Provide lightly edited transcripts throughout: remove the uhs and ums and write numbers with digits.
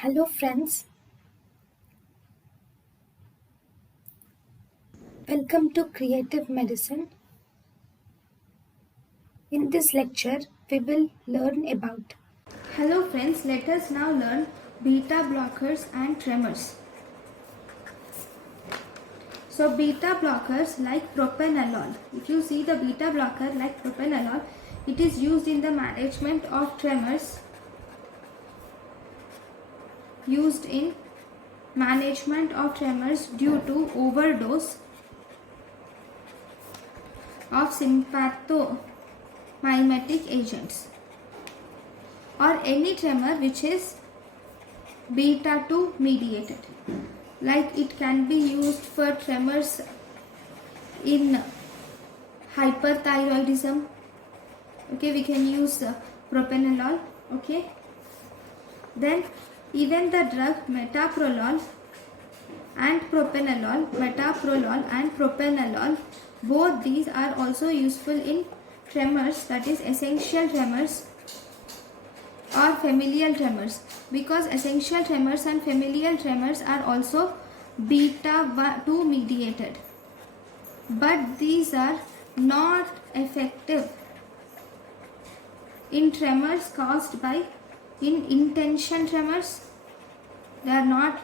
Hello friends, welcome to Creative Medicine. In this lecture, we will learn about. Hello friends, let us now learn beta blockers and tremors. So beta blockers like propranolol. If you see the beta blocker like propranolol, it is used in the management of tremors. Due to overdose of sympathomimetic agents or any tremor which is beta 2 mediated. Like it can be used for tremors in hyperthyroidism. Okay, we can use propranolol. Okay, then even the drug metoprolol and propranolol, both these are also useful in tremors, that is essential tremors or familial tremors, because essential tremors and familial tremors are also beta 2 mediated, but these are not effective in tremors caused by intention tremors. They are not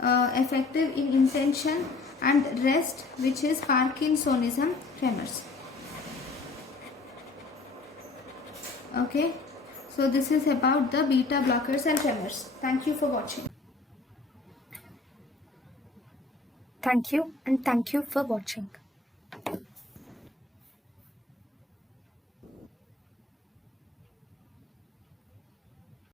effective in intention and rest, which is Parkinsonism tremors. Okay, so this is about the beta blockers and tremors. Thank you for watching. Thank you and thank you for watching.